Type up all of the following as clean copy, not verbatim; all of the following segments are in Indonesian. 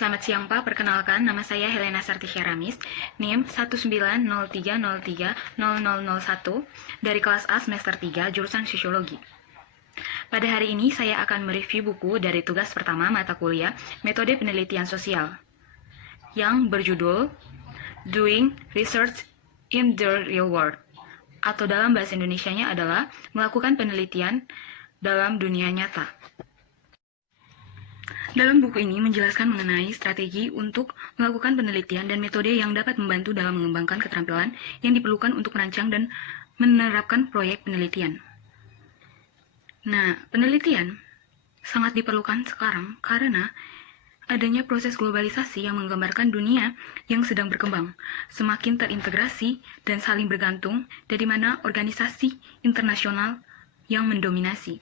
Selamat siang Pak, perkenalkan nama saya Helena Sartisya Ramis, NIM 19030300001 dari kelas A semester 3 jurusan Sosiologi. Pada hari ini saya akan mereview buku dari tugas pertama mata kuliah Metode Penelitian Sosial yang berjudul Doing Research in the Real World, atau dalam bahasa Indonesianya adalah melakukan penelitian dalam dunia nyata. Dalam buku ini menjelaskan mengenai strategi untuk melakukan penelitian dan metode yang dapat membantu dalam mengembangkan keterampilan yang diperlukan untuk merancang dan menerapkan proyek penelitian. Nah, penelitian sangat diperlukan sekarang karena adanya proses globalisasi yang menggambarkan dunia yang sedang berkembang, semakin terintegrasi dan saling bergantung, dari mana organisasi internasional yang mendominasi.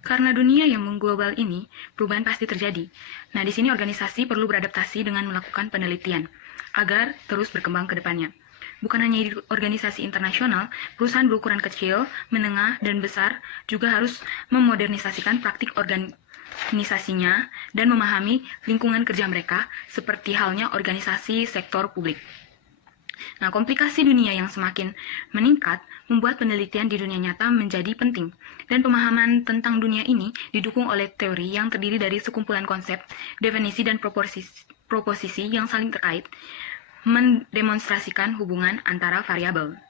Karena dunia yang mengglobal ini, perubahan pasti terjadi. Nah, di sini organisasi perlu beradaptasi dengan melakukan penelitian agar terus berkembang ke depannya. Bukan hanya di organisasi internasional, perusahaan berukuran kecil, menengah, dan besar juga harus memodernisasikan praktik organisasinya dan memahami lingkungan kerja mereka, seperti halnya organisasi sektor publik. Nah, komplikasi dunia yang semakin meningkat membuat penelitian di dunia nyata menjadi penting, dan pemahaman tentang dunia ini didukung oleh teori yang terdiri dari sekumpulan konsep, definisi, dan proposisi yang saling terkait, mendemonstrasikan hubungan antara variabel.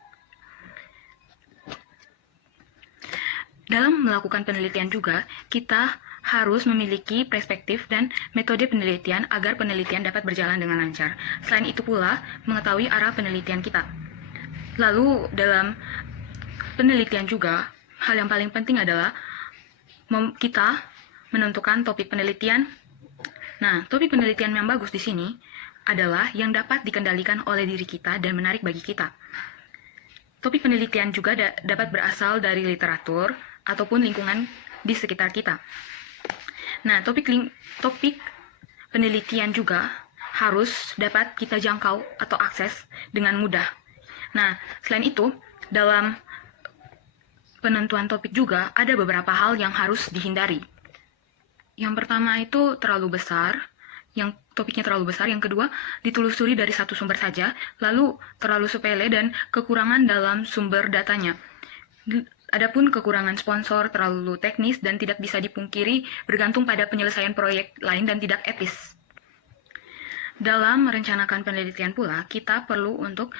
Dalam melakukan penelitian juga, kita harus memiliki perspektif dan metode penelitian agar penelitian dapat berjalan dengan lancar. Selain itu pula, mengetahui arah penelitian kita. Lalu, dalam penelitian juga, hal yang paling penting adalah kita menentukan topik penelitian. Nah, topik penelitian yang bagus di sini adalah yang dapat dikendalikan oleh diri kita dan menarik bagi kita. Topik penelitian juga dapat berasal dari literatur ataupun lingkungan di sekitar kita. Nah, topik penelitian juga harus dapat kita jangkau atau akses dengan mudah. Nah, selain itu, dalam penentuan topik juga ada beberapa hal yang harus dihindari. Yang pertama itu terlalu besar, topiknya terlalu besar. Yang kedua, ditelusuri dari satu sumber saja, lalu terlalu sepele dan kekurangan dalam sumber datanya. Adapun kekurangan sponsor, terlalu teknis dan tidak bisa dipungkiri, bergantung pada penyelesaian proyek lain dan tidak etis. Dalam merencanakan penelitian pula, kita perlu untuk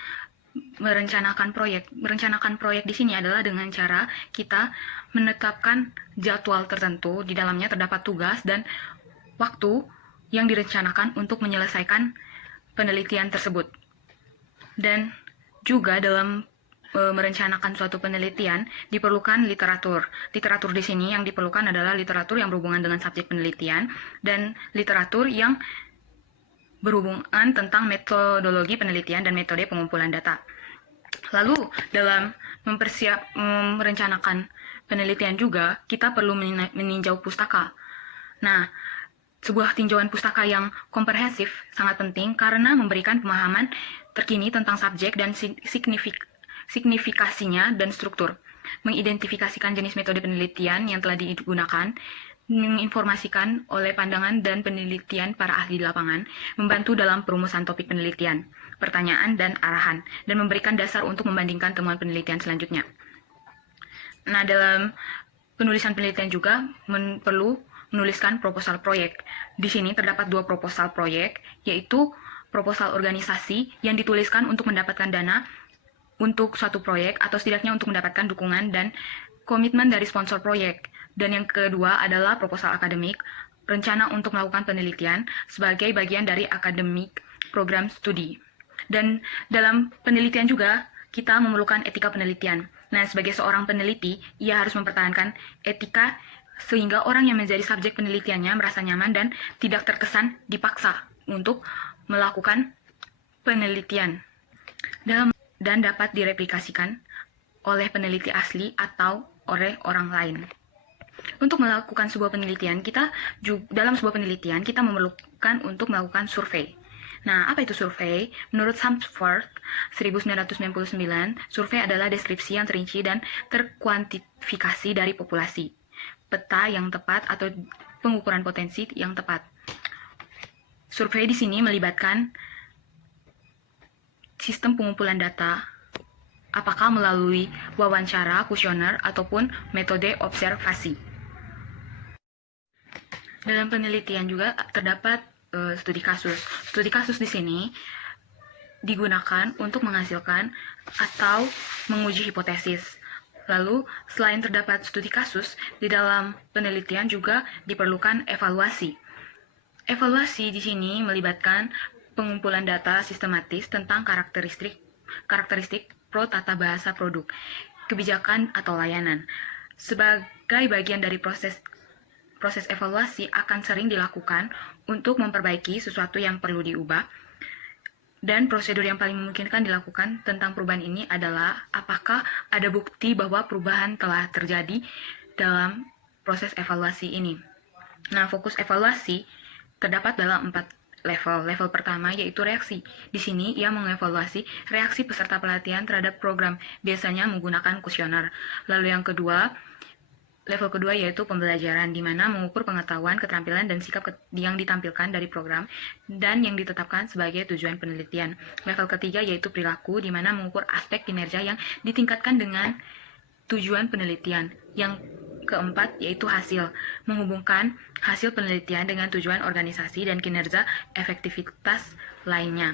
merencanakan proyek. Merencanakan proyek di sini adalah dengan cara kita menetapkan jadwal tertentu, di dalamnya terdapat tugas dan waktu yang direncanakan untuk menyelesaikan penelitian tersebut. Dan juga dalam merencanakan suatu penelitian diperlukan literatur. Literatur di sini yang diperlukan adalah literatur yang berhubungan dengan subjek penelitian dan literatur yang berhubungan tentang metodologi penelitian dan metode pengumpulan data. Lalu dalam merencanakan penelitian juga kita perlu meninjau pustaka. Nah, sebuah tinjauan pustaka yang komprehensif sangat penting karena memberikan pemahaman terkini tentang subjek dan signifikasinya dan struktur, mengidentifikasikan jenis metode penelitian yang telah digunakan, menginformasikan oleh pandangan dan penelitian para ahli di lapangan, membantu dalam perumusan topik penelitian, pertanyaan dan arahan, dan memberikan dasar untuk membandingkan temuan penelitian selanjutnya. Nah, dalam penulisan penelitian juga perlu menuliskan proposal proyek. Di sini terdapat dua proposal proyek, yaitu proposal organisasi yang dituliskan untuk mendapatkan dana untuk suatu proyek atau setidaknya untuk mendapatkan dukungan dan komitmen dari sponsor proyek. Dan yang kedua adalah proposal akademik, rencana untuk melakukan penelitian sebagai bagian dari akademik program studi. Dan dalam penelitian juga kita memerlukan etika penelitian. Nah, sebagai seorang peneliti, ia harus mempertahankan etika sehingga orang yang menjadi subjek penelitiannya merasa nyaman dan tidak terkesan dipaksa untuk melakukan penelitian dan dapat direplikasikan oleh peneliti asli atau oleh orang lain. Untuk melakukan sebuah penelitian, dalam sebuah penelitian kita memerlukan untuk melakukan survei. Nah, apa itu survei? Menurut Samsworth 1999, survei adalah deskripsi yang terinci dan terkuantifikasi dari populasi, peta yang tepat atau pengukuran potensi yang tepat. Survei di sini melibatkan sistem pengumpulan data, apakah melalui wawancara, kuesioner, ataupun metode observasi. Dalam penelitian juga terdapat studi kasus. Studi kasus di sini digunakan untuk menghasilkan atau menguji hipotesis. Lalu, selain terdapat studi kasus, di dalam penelitian juga diperlukan evaluasi. Evaluasi di sini melibatkan pengumpulan data sistematis tentang karakteristik pro tata bahasa produk, kebijakan atau layanan. Sebagai bagian dari proses evaluasi akan sering dilakukan untuk memperbaiki sesuatu yang perlu diubah, dan prosedur yang paling memungkinkan dilakukan tentang perubahan ini adalah apakah ada bukti bahwa perubahan telah terjadi dalam proses evaluasi ini. Nah, fokus evaluasi terdapat dalam 4 level. Level pertama yaitu reaksi. Di sini ia mengevaluasi reaksi peserta pelatihan terhadap program, biasanya menggunakan kuesioner. Lalu yang kedua, level kedua yaitu pembelajaran, di mana mengukur pengetahuan, keterampilan, dan sikap yang ditampilkan dari program dan yang ditetapkan sebagai tujuan penelitian. Level ketiga yaitu perilaku, di mana mengukur aspek kinerja yang ditingkatkan dengan tujuan penelitian. Yang keempat yaitu hasil, menghubungkan hasil penelitian dengan tujuan organisasi dan kinerja efektivitas lainnya.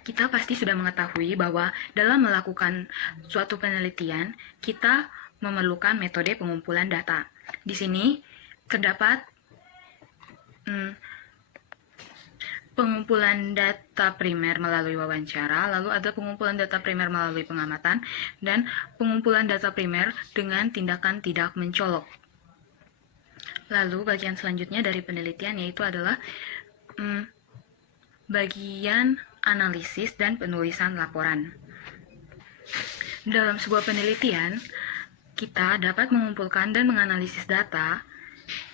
Kita pasti sudah mengetahui bahwa dalam melakukan suatu penelitian, kita memerlukan metode pengumpulan data. Di sini terdapat pengumpulan data primer melalui wawancara, lalu ada pengumpulan data primer melalui pengamatan, dan pengumpulan data primer dengan tindakan tidak mencolok. Lalu bagian selanjutnya dari penelitian yaitu adalah bagian analisis dan penulisan laporan. Dalam sebuah penelitian, kita dapat mengumpulkan dan menganalisis data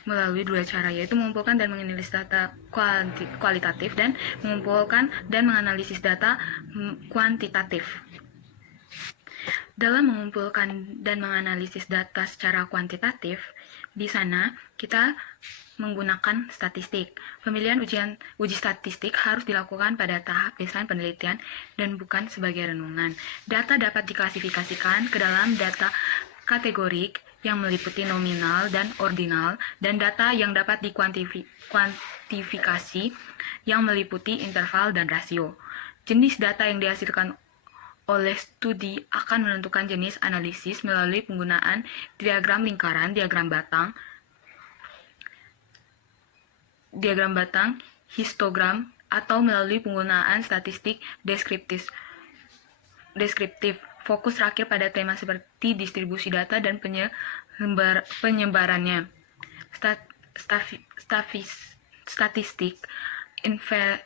melalui dua cara, yaitu mengumpulkan dan menganalisis data kualitatif dan mengumpulkan dan menganalisis data kuantitatif. Dalam mengumpulkan dan menganalisis data secara kuantitatif, di sana kita menggunakan statistik. Pemilihan uji statistik harus dilakukan pada tahap baseline penelitian dan bukan sebagai renungan. Data dapat diklasifikasikan ke dalam data kategorik yang meliputi nominal dan ordinal, dan data yang dapat dikuantifikasi yang meliputi interval dan rasio. Jenis data yang dihasilkan oleh studi akan menentukan jenis analisis melalui penggunaan diagram lingkaran, diagram batang, histogram, atau melalui penggunaan statistik deskriptif. Fokus terakhir pada tema seperti distribusi data dan penyebarannya. Statistik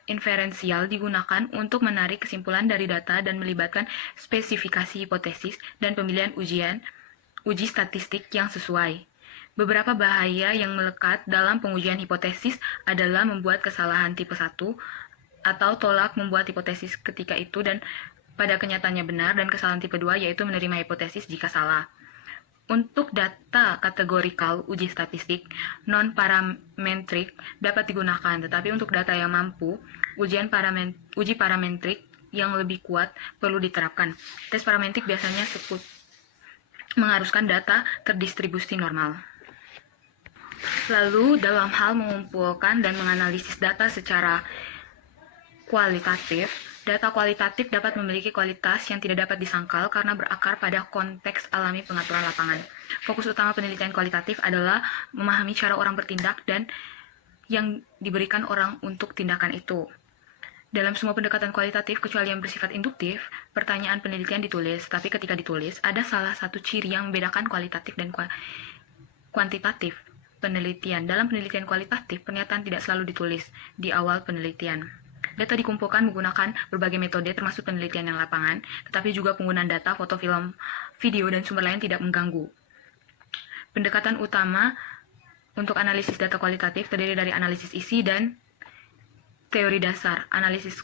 inferensial digunakan untuk menarik kesimpulan dari data dan melibatkan spesifikasi hipotesis dan pemilihan uji statistik yang sesuai. Beberapa bahaya yang melekat dalam pengujian hipotesis adalah membuat kesalahan tipe 1 atau tolak membuat hipotesis ketika itu dan pada kenyataannya benar, dan kesalahan tipe 2 yaitu menerima hipotesis jika salah. Untuk data kategorikal uji statistik non-parametrik dapat digunakan, tetapi untuk data yang mampu, uji parametrik yang lebih kuat perlu diterapkan. Tes parametrik biasanya mengharuskan data terdistribusi normal. Lalu, dalam hal mengumpulkan dan menganalisis data secara kualitatif, data kualitatif dapat memiliki kualitas yang tidak dapat disangkal karena berakar pada konteks alami pengaturan lapangan. Fokus utama penelitian kualitatif adalah memahami cara orang bertindak dan yang diberikan orang untuk tindakan itu. Dalam semua pendekatan kualitatif, kecuali yang bersifat induktif, pertanyaan penelitian ditulis, tapi ketika ditulis, ada salah satu ciri yang membedakan kualitatif dan kuantitatif penelitian. Dalam penelitian kualitatif, pernyataan tidak selalu ditulis di awal penelitian. Data dikumpulkan menggunakan berbagai metode termasuk penelitian yang lapangan, tetapi juga penggunaan data, foto, film, video, dan sumber lain tidak mengganggu. Pendekatan utama untuk analisis data kualitatif terdiri dari analisis isi dan teori dasar. Analisis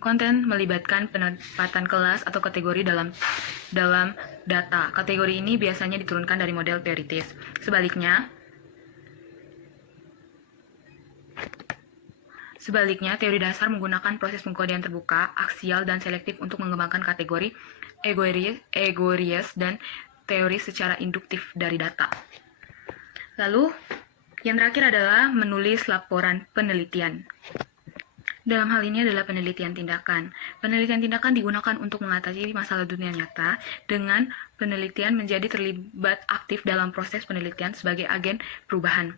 konten melibatkan penempatan kelas atau kategori dalam data. Kategori ini biasanya diturunkan dari model teoritis. Sebaliknya, Sebaliknya, teori dasar menggunakan proses pengkodean terbuka, aksial, dan selektif untuk mengembangkan kategori egories dan teori secara induktif dari data. Lalu, yang terakhir adalah menulis laporan penelitian. Dalam hal ini adalah penelitian tindakan. Penelitian tindakan digunakan untuk mengatasi masalah dunia nyata dengan penelitian menjadi terlibat aktif dalam proses penelitian sebagai agen perubahan.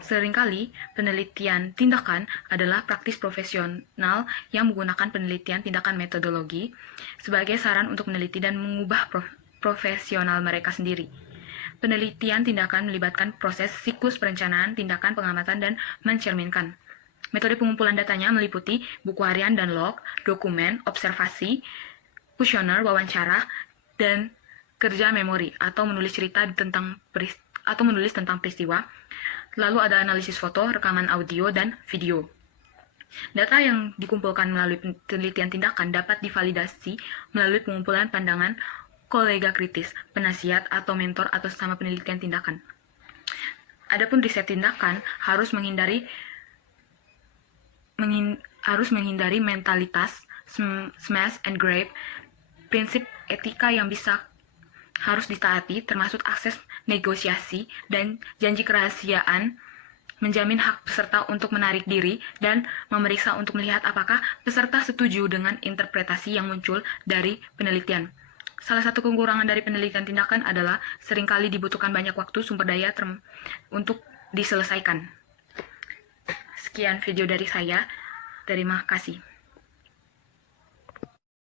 Seringkali, penelitian tindakan adalah praktis profesional yang menggunakan penelitian tindakan metodologi sebagai saran untuk meneliti dan mengubah profesional mereka sendiri. Penelitian tindakan melibatkan proses siklus perencanaan, tindakan, pengamatan, dan mencerminkan. Metode pengumpulan datanya meliputi buku harian dan log, dokumen, observasi, kuesioner, wawancara, dan kerja memori atau menulis cerita tentang peristiwa. Lalu ada analisis foto, rekaman audio, dan video. Data yang dikumpulkan melalui penelitian tindakan dapat divalidasi melalui pengumpulan pandangan kolega kritis, penasihat, atau mentor atau sesama penelitian tindakan. Adapun riset tindakan harus menghindari mentalitas smash and grab, prinsip etika yang harus ditaati, termasuk akses negosiasi dan janji kerahasiaan, menjamin hak peserta untuk menarik diri, dan memeriksa untuk melihat apakah peserta setuju dengan interpretasi yang muncul dari penelitian. Salah satu kekurangan dari penelitian tindakan adalah seringkali dibutuhkan banyak waktu sumber daya untuk diselesaikan. Sekian video dari saya. Terima kasih.